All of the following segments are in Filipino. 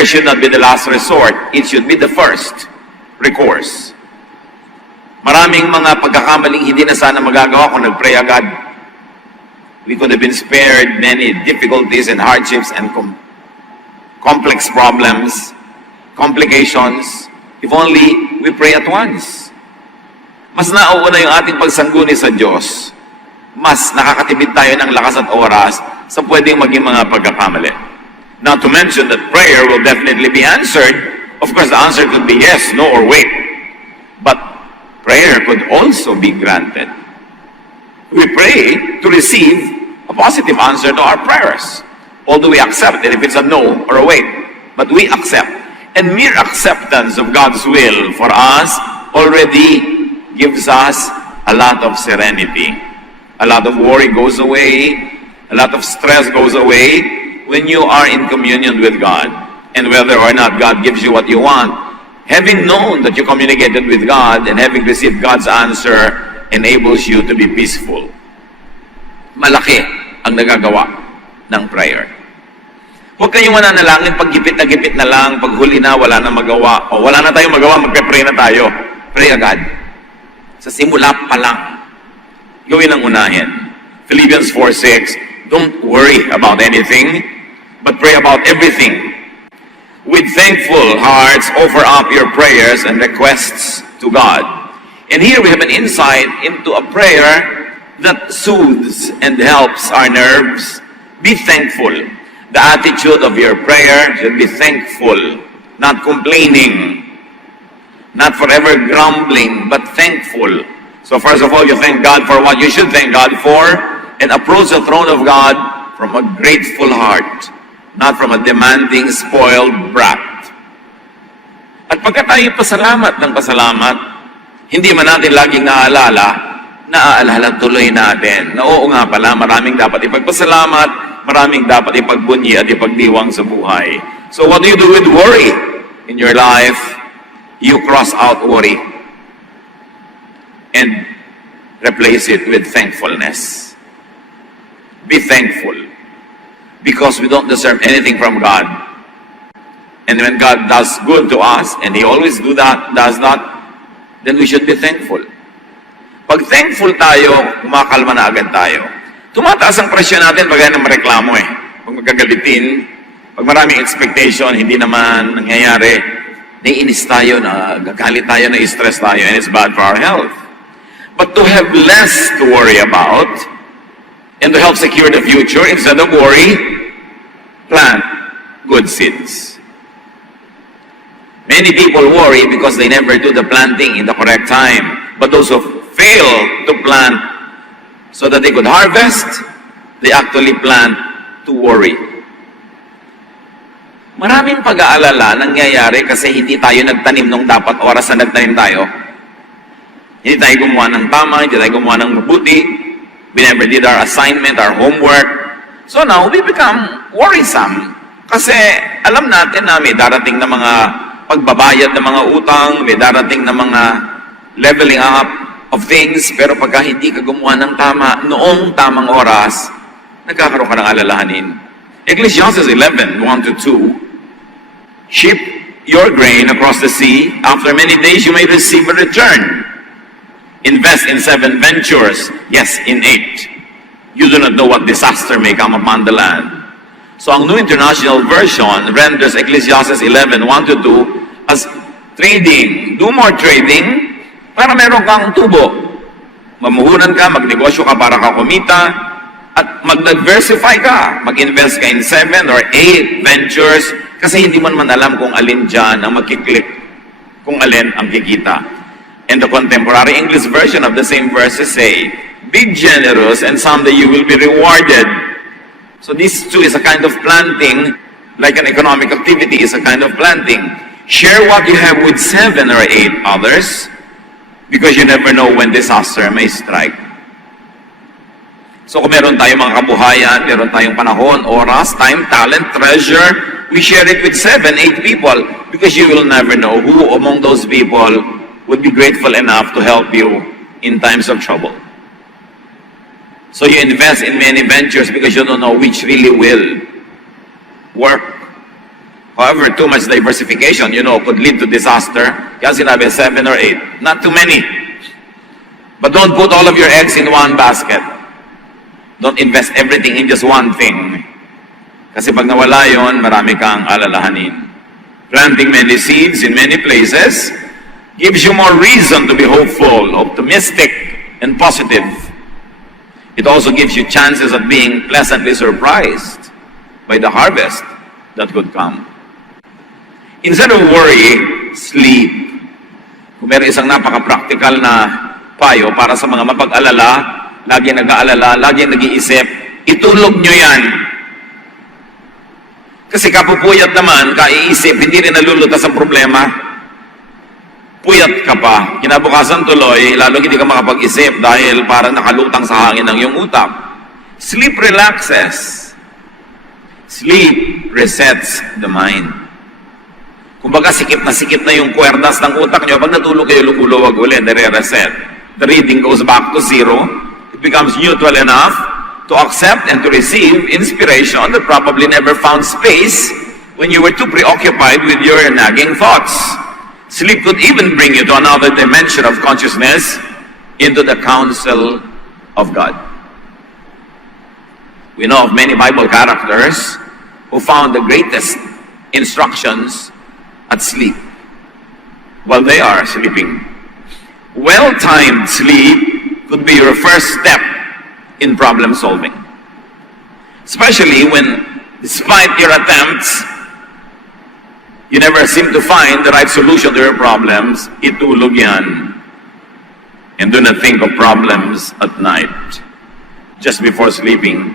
prayer should not be the last resort. It should be the first recourse. Maraming mga pagkakamaling hindi na sana magagawa kung nag-pray agad. We could have been spared many difficulties and hardships and complex problems, complications, if only we pray at once. Mas nauuna yung ating pagsangguni sa Diyos. Mas nakakatipid tayo ng lakas at oras sa pwedeng maging mga pagkakamali. Not to mention that prayer will definitely be answered. Of course, the answer could be yes, no, or wait. But prayer could also be granted. We pray to receive a positive answer to our prayers. Although we accept it if it's a no or a wait. But we accept. And mere acceptance of God's will for us already gives us a lot of serenity. A lot of worry goes away. A lot of stress goes away when you are in communion with God. And whether or not God gives you what you want, having known that you communicated with God and having received God's answer enables you to be peaceful. Malaki ang nagagawa ng prayer. Huwag kayong mananalangin pag gipit na lang, pag huli na, wala na magawa. O wala na tayong magawa, magpe-pray na tayo. Pray agad. Sa simula pa lang. Gawin ang unahin. Philippians 4:6, don't worry about anything, but pray about everything. With thankful hearts, offer up your prayers and requests to God. And here we have an insight into a prayer that soothes and helps our nerves. Be thankful. The attitude of your prayer should be thankful, not complaining, not forever grumbling, but thankful. So first of all, you thank God for what you should thank God for, and approach the throne of God from a grateful heart, not from a demanding, spoiled brat. At pagka tayo pasalamat ng pasalamat, hindi man natin laging naaalala tuloy natin na oo nga pala, maraming dapat ipagpasalamat, maraming dapat ipagbunyi at ipagdiwang sa buhay. So what do you do with worry in your life? You cross out worry and replace it with thankfulness. Be thankful. Because we don't deserve anything from God. And when God does good to us, and He always does that, then we should be thankful. Pag thankful tayo, kumakalma na agad tayo. Tumataas ang presyon natin pag yan ang mareklamo eh. Pag magkagalitin, pag maraming expectation, hindi naman nangyayari, naiinis tayo, nagagalit tayo, na-stress tayo, and it's bad for our health. But to have less to worry about, and to help secure the future, instead of worry, plant good seeds. Many people worry because they never do the planting in the correct time. But those who fail to plant so that they could harvest, they actually plant to worry. Maraming pag-aalala nangyayari kasi hindi tayo nagtanim nung dapat oras na nagtanim tayo. Hindi tayo gumawa ng tama, hindi tayo gumawa ng mabuti. We never did our assignment, our homework. So now, we become worrisome. Kasi alam natin na may darating na mga pagbabayad ng mga utang, may darating na mga leveling up of things, pero pagka hindi ka gumawa ng tama, noong tamang oras, nagkakaroon ka ng alalahanin. Ecclesiastes 11:1-2, ship your grain across the sea, after many days you may receive a return. Invest in 7 ventures, yes, in 8. You do not know what disaster may come upon the land. So ang New International Version renders Ecclesiastes 11:1-2 as trading. Do more trading para meron kang tubo. Mamuhunan ka, magnegosyo ka para ka kumita, at mag-diversify ka. Mag-invest ka in 7 or 8 ventures kasi hindi man alam kung alin dyan ang magkiklik, kung alin ang kikita. And the contemporary English version of the same verses say, be generous and someday you will be rewarded. So this too is a kind of planting, like an economic activity is a kind of planting. Share what you have with 7 or 8 others, because you never know when disaster may strike. So kung meron tayong mga kabuhayan, meron tayong panahon, oras, time, talent, treasure, we share it with 7, 8 people, because you will never know who among those people would be grateful enough to help you in times of trouble. So you invest in many ventures because you don't know which really will work. However, too much diversification, could lead to disaster. Kaya sinabi, 7 or 8. Not too many. But don't put all of your eggs in one basket. Don't invest everything in just one thing. Kasi pag nawala yon, marami kang alalahanin. Planting many seeds in many places gives you more reason to be hopeful, optimistic, and positive. It also gives you chances of being pleasantly surprised by the harvest that could come. Instead of worry, sleep. Kung meron isang napaka-practical na payo para sa mga mapag-alala, lagi nag-aalala, lagi nag-iisip, itulog nyo yan. Kasi kapupuyat naman, kaiisip, hindi rin nalulutas ang problema. Puyat ka pa. Kinabukasan tuloy, lalo hindi ka makapag-isip dahil parang nakalutang sa hangin ang iyong utak. Sleep relaxes. Sleep resets the mind. Kumbaga, sikip na yung kwerdas ng utak nyo. Pag natulog kayo, lukuluwag ulit, nare-reset. The reading goes back to zero. It becomes neutral enough to accept and to receive inspiration that probably never found space when you were too preoccupied with your nagging thoughts. Sleep could even bring you to another dimension of consciousness, into the counsel of God. We know of many Bible characters who found the greatest instructions at sleep while they are sleeping. Well-timed sleep could be your first step in problem solving. Especially when, despite your attempts, you never seem to find the right solution to your problems, itulog yan. And do not think of problems at night. Just before sleeping,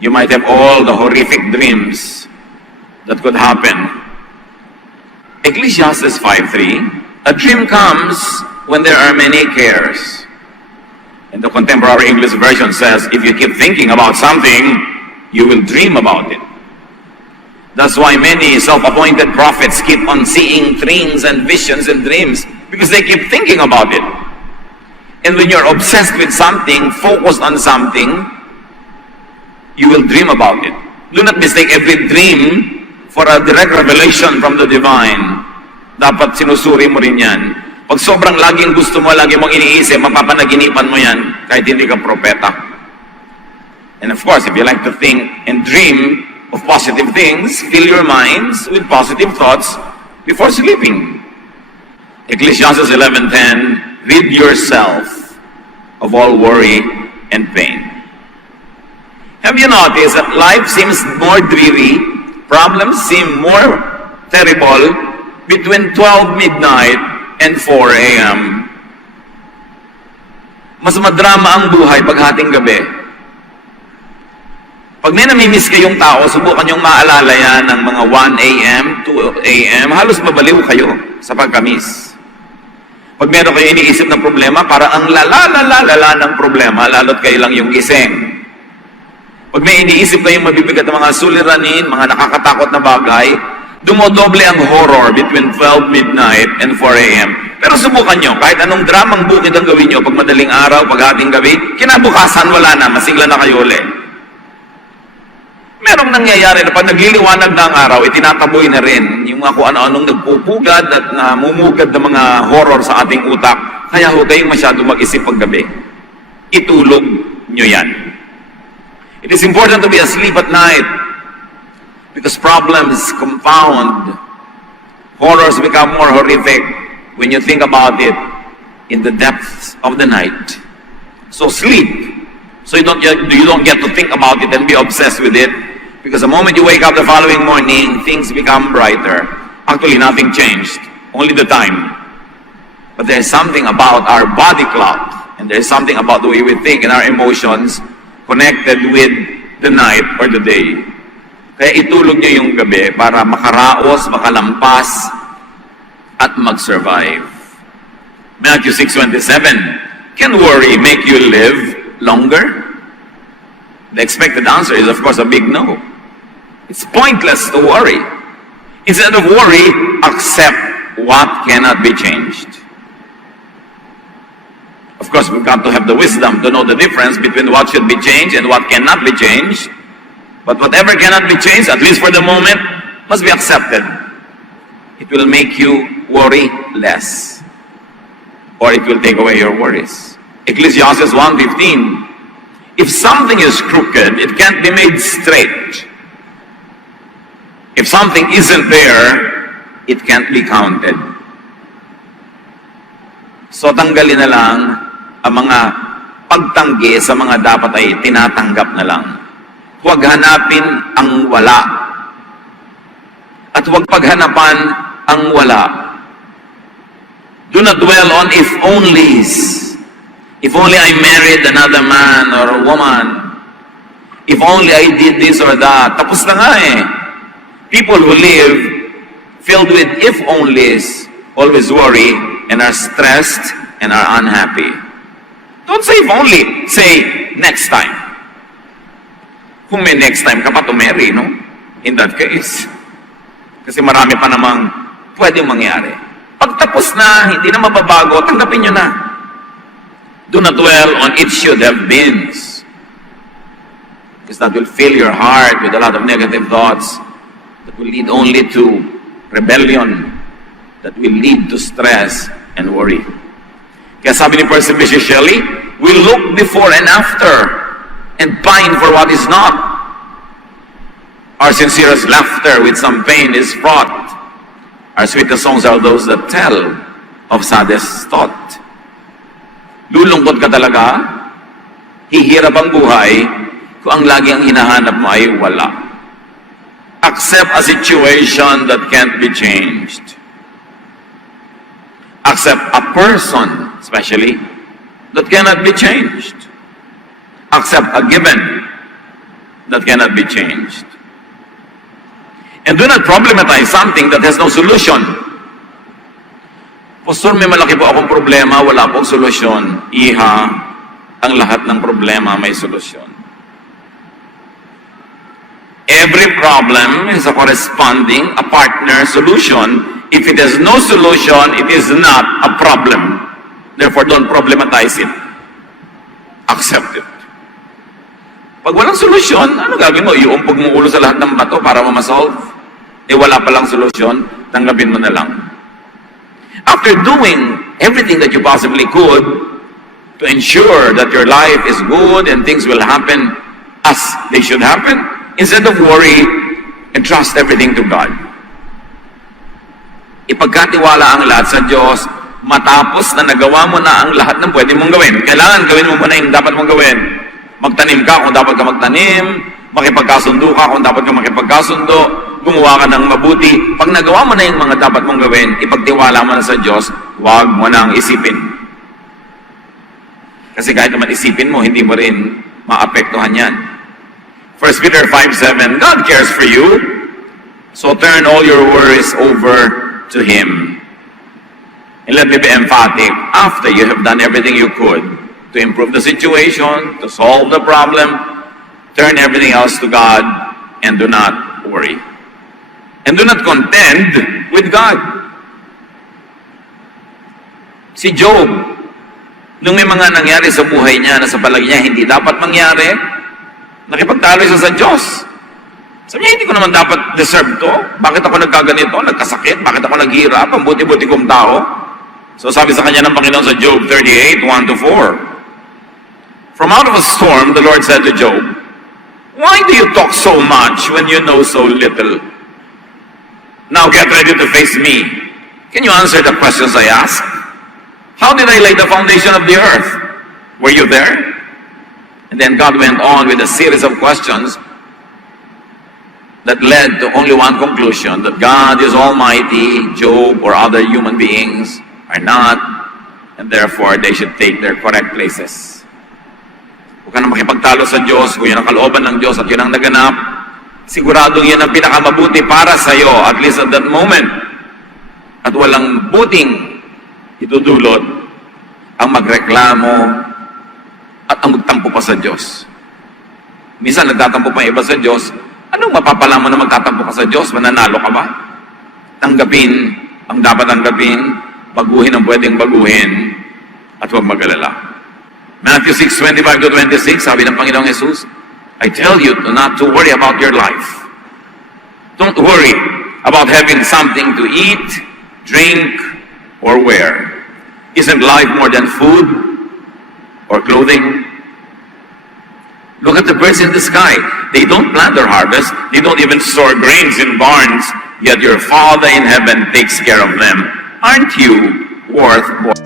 you might have all the horrific dreams that could happen. Ecclesiastes 5:3, a dream comes when there are many cares. And the contemporary English version says, if you keep thinking about something, you will dream about it. That's why many self-appointed prophets keep on seeing dreams and visions and dreams, because they keep thinking about it. And when you're obsessed with something, focused on something, you will dream about it. Do not mistake every dream for a direct revelation from the divine. Dapat sinusuri mo rin yan. Pag sobrang laging gusto mo, lagi mong iniisip, mapapanaginipan mo yan kahit hindi ka propeta. And of course, if you like to think and dream of positive things, fill your minds with positive thoughts before sleeping. Ecclesiastes 11:10, rid yourself of all worry and pain. Have you noticed that life seems more dreary, problems seem more terrible between 12 midnight and 4 a.m. Mas madrama ang buhay pag hating gabi. Pag may namimiss kayong tao, subukan yung maalala yan ng mga 1 a.m., 2 a.m., halos mabaliw kayo sa pagkamiss. Pag meron kayo iniisip ng problema, para ang lala ng problema, lalo't kayo lang yung gising. Pag may iniisip kayong mabibigat ng mga suliranin, mga nakakatakot na bagay, dumodoble ang horror between 12 midnight and 4 a.m. Pero subukan nyo, kahit anong dramang bukid ang gawin nyo, pag madaling araw, pag hating gabi, kinabukasan wala na, masigla na kayo ulit. Merong nangyayari na pag nagliliwanag na ang araw, itinataboy na rin yung mga kung ano-anong nagpupugad at namumugad ng mga horror sa ating utak. Kaya huwag kayong masyado mag-isip pag gabi. Itulog nyo yan. It is important to be asleep at night, because problems compound. Horrors become more horrific when you think about it in the depths of the night. So sleep, so you don't get to think about it and be obsessed with it, because the moment you wake up the following morning, things become brighter. Actually, nothing changed, only the time. But there's something about our body clock, and there's something about the way we think and our emotions connected with the night or the day. Kaya itulog nyo yung gabi para makaraos, makalampas, at mag-survive. Matthew 6:27, can worry make you live longer? The expected answer is, of course, a big no. It's pointless to worry. Instead of worry, accept what cannot be changed. Of course, we've got to have the wisdom to know the difference between what should be changed and what cannot be changed. But whatever cannot be changed, at least for the moment, must be accepted. It will make you worry less, or it will take away your worries. Ecclesiastes 1:15, if something is crooked, it can't be made straight. If something isn't there, it can't be counted. So tanggalin na lang ang mga pagtanggi sa mga dapat ay tinatanggap na lang. Huwag hanapin ang wala. At huwag paghanapan ang wala. Do not dwell on if onlys. If only I married another man or a woman. If only I did this or that. Tapos na nga eh. People who live filled with if onlys always worry and are stressed and are unhappy. Don't say if only. Say next time. Kung may next time ka pa to marry, no? In that case. Kasi marami pa namang pwedeng mangyari. Pagtapos na, hindi na mababago, tanggapin nyo na. Do not dwell on it should have been. Because that will fill your heart with a lot of negative thoughts that will lead only to rebellion, that will lead to stress and worry. Kaya sabi ni Percy Bysshe Shelley, we look before and after and pine for what is not. Our sincerest laughter with some pain is fraught. Our sweetest songs are those that tell of saddest thought. Lulungkot ka talaga, hihirap ang buhay, kung ang lagi ang hinahanap mo ay wala. Accept a situation that can't be changed. Accept a person, especially, that cannot be changed. Accept a given that cannot be changed. And do not problematize something that has no solution. Pastor, may malaki po akong problema, wala pong solusyon. Iha, ang lahat ng problema may solusyon. Every problem is a corresponding, a partner solution. If it has no solution, it is not a problem. Therefore, don't problematize it. Accept it. Pag walang solusyon, ano gagawin mo? Iumpog mo ulo sa lahat ng bato para ma-solve? Eh wala palang solusyon, tanggapin mo na lang. After doing everything that you possibly could to ensure that your life is good and things will happen as they should happen, instead of worry, entrust everything to God. Ipagkatiwala ang lahat sa Diyos, matapos na nagawa mo na ang lahat ng pwede mong gawin. Kailangan gawin mo muna yung dapat mong gawin. Magtanim ka kung dapat ka magtanim, makipagkasundo ka kung dapat ka makipagkasundo, gumawa ka ng mabuti. Pag nagawa mo na yung mga dapat mong gawin, ipagtiwala mo na sa Diyos, huwag mo nang isipin. Kasi kahit naman isipin mo, hindi mo rin maapektuhan yan. 1 Peter 5:7, God cares for you, so turn all your worries over to Him. And let me be emphatic, after you have done everything you could to improve the situation, to solve the problem, turn everything else to God and do not worry. And do not contend with God. Si Job, nung may mga nangyari sa buhay niya na sa palagi niya hindi dapat mangyari, nakipagtalo siya sa Diyos. Sabi niya, hindi ko naman dapat deserve to. Bakit ako nagkaganito? Nagkasakit? Bakit ako naghihirap? Ang buti-buti kong tao. So sabi sa kanya ng Panginoon sa Job 38, 1-4, from out of a storm, the Lord said to Job, why do you talk so much when you know so little? Now get ready to face me. Can you answer the questions I ask? How did I lay the foundation of the earth? Were you there? And then God went on with a series of questions that led to only one conclusion, that God is almighty, Job or other human beings are not, and therefore they should take their correct places. Huwag ka na makipagtalo sa Diyos, kung yun ang kalooban ng Diyos at yun ang naganap, siguradong yun ang pinakamabuti para sa iyo, at least at that moment. At walang buting itudulot ang magreklamo at ang magtampo pa sa Diyos. Minsan nagtatampo pa iba sa Diyos, anong mapapala mo na magtatampo ka sa Diyos? Mananalo ka ba? Tanggapin ang dapat tanggapin, baguhin ang pwedeng baguhin, at huwag mag-alala. Matthew 6:25-26, sabi ng Panginoong Jesus, I tell you not to worry about your life. Don't worry about having something to eat, drink, or wear. Isn't life more than food or clothing? Look at the birds in the sky. They don't plant or harvest. They don't even store grains in barns. Yet your Father in heaven takes care of them. Aren't you worth more?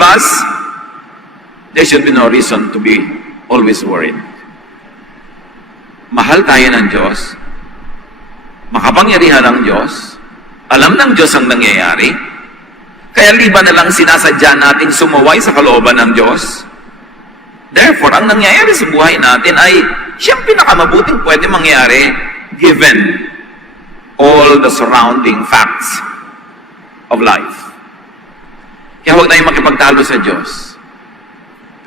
Us, there should be no reason to be always worried. Mahal tayo ng Diyos, makapangyarihan ang Diyos, alam ng Diyos ang nangyayari, kaya liban na lang sinasadya natin sumaway sa kalooban ng Diyos. Therefore, ang nangyayari sa buhay natin ay siyang pinakamabuting pwede mangyari given all the surrounding facts of life. Kaya huwag tayong makipagtalo sa Diyos.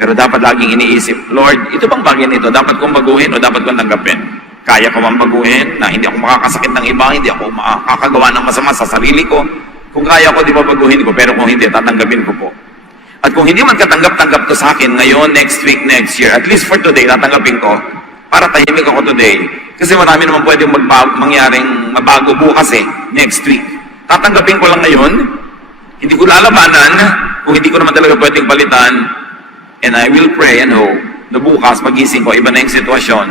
Pero dapat laging iniisip, Lord, ito bang bagay nito? Dapat kong baguhin o dapat kong tanggapin? Kaya ko bang baguhin na hindi ako makakasakit ng iba, hindi ako makakagawa ng masama sa sarili ko? Kung kaya ko, di ba baguhin ko? Pero kung hindi, tatanggapin ko po. At kung hindi man katanggap-tanggap to sa akin ngayon, next week, next year, at least for today, tatanggapin ko para tahimik ako today. Kasi marami naman pwedeng mangyaring mabago bukas next week. Tatanggapin ko lang ngayon, hindi ko lalabanan kung hindi ko naman talaga pwedeng palitan. And I will pray and hope na bukas magising ko, iba na yung sitwasyon.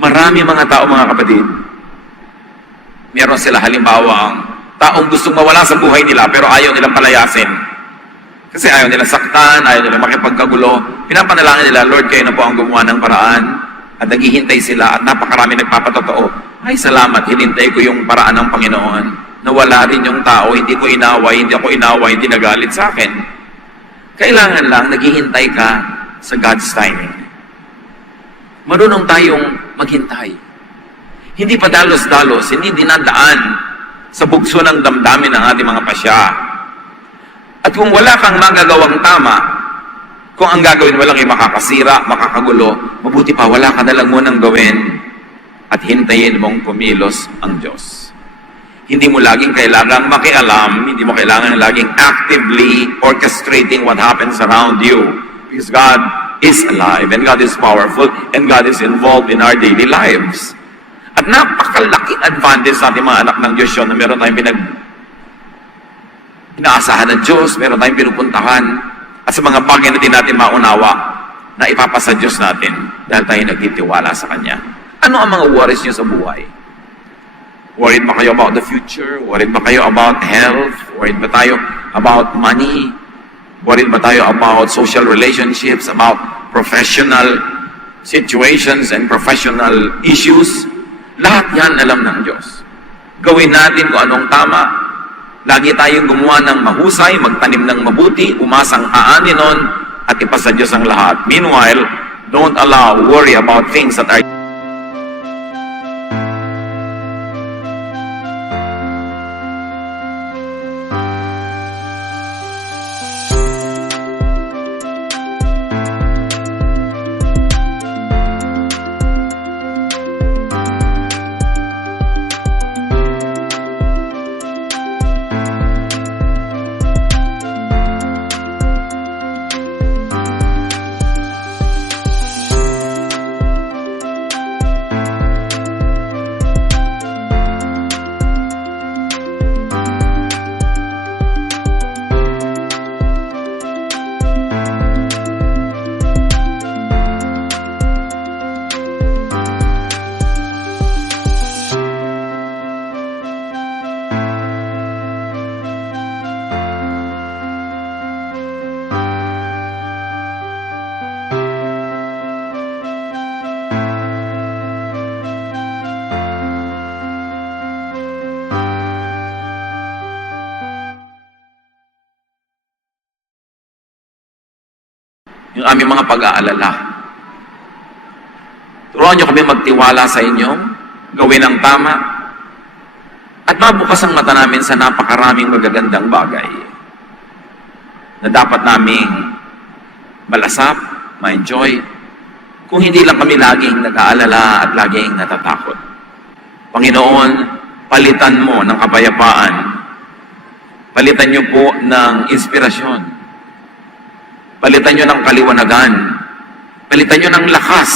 Marami mga tao, mga kapatid. Meron sila halimbawa ang taong gustong mawala sa buhay nila pero ayaw nilang palayasin. Kasi ayaw nilang saktan, ayaw nilang makipagkagulo. Pinapanalangin nila, Lord, kayo na po ang gumawa ng paraan. At naghihintay sila at napakarami nagpapatotoo. Ay, salamat, hinintay ko yung paraan ng Panginoon. Nawala rin yung tao, hindi ko inaway, hindi ako inaway, hindi nagalit sa akin. Kailangan lang, naghihintay ka sa God's timing. Marunong tayong maghintay. Hindi pa dalos-dalos, hindi dinadaan sa bugso ng damdamin ng ating mga pasya. At kung wala kang magagawang tama, kung ang gagawin mo lang ay makakasira, makakagulo, mabuti pa, wala ka na lang munang gawin at hintayin mong kumilos ang Diyos. Hindi mo laging kailangang makialam, hindi mo kailangan laging actively orchestrating what happens around you. Because God is alive, and God is powerful, and God is involved in our daily lives. At napakalaking advantage sa ating mga anak ng Diyos yun na meron tayong inaasahan ng Diyos, meron tayong pinupuntahan, at sa mga bagay na din natin maunawa na ipapasa Diyos natin dahil tayo nagtitiwala sa Kanya. Ano ang mga worries niyo sa buhay? Worried ba kayo about the future? Worried ba kayo about health? Worried ba tayo about money? Worried ba tayo about social relationships, about professional situations and professional issues? Lahat yan alam ng Diyos. Gawin natin kung anong tama. Lagi tayong gumawa ng mahusay, magtanim ng mabuti, umasang aanin nun, at ipasa Diyos ang lahat. Meanwhile, don't allow worry about things that are yung aming mga pag-aalala. Turuan niyo kami magtiwala sa inyo, gawin ang tama, at mabukas ang mata namin sa napakaraming magagandang bagay na dapat naming malasap, ma-enjoy, kung hindi lang kami laging nag-aalala at laging natatakot. Panginoon, palitan mo ng kapayapaan. Palitan niyo po ng inspirasyon. Palitan niyo ng kaliwanagan. Palitan niyo ng lakas.